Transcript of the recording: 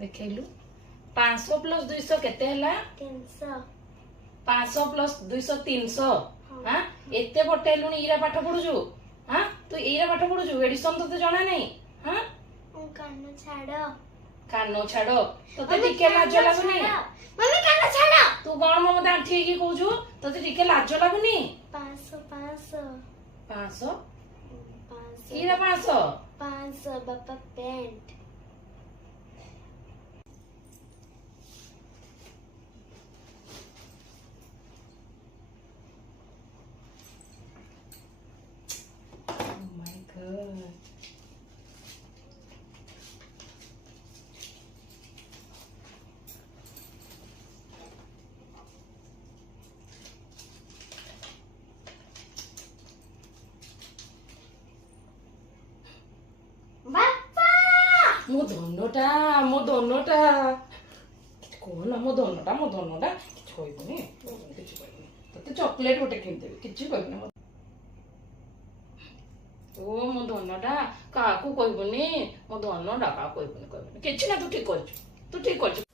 देखैलु 500 plus 200 केते हला 300 500 plus 200 300 हां एते बटेलुनी इरा पाठ पढुजु हां तू इरा पाठ पढुजु एडिशन तो जाना नहीं हां कानो छाड़ो कानो छाड़ो तते टिके लाज लागुनी मम्मी कानो छाड़ो तू कोन मो मते आंठी की कहूजु तते टिके लाज लागुनी 500 500 कीरा 500 बापा पेंट Oh my god. बापा मो दोनोटा कोन मो दोनोटा किछ कहबनी तते चॉकलेट गोटे किन देबी किछ कहबनी ओ मो दोनोटा काकू कहबनी मो दोनोटा का कहबनी किछ ना तू ठीक कर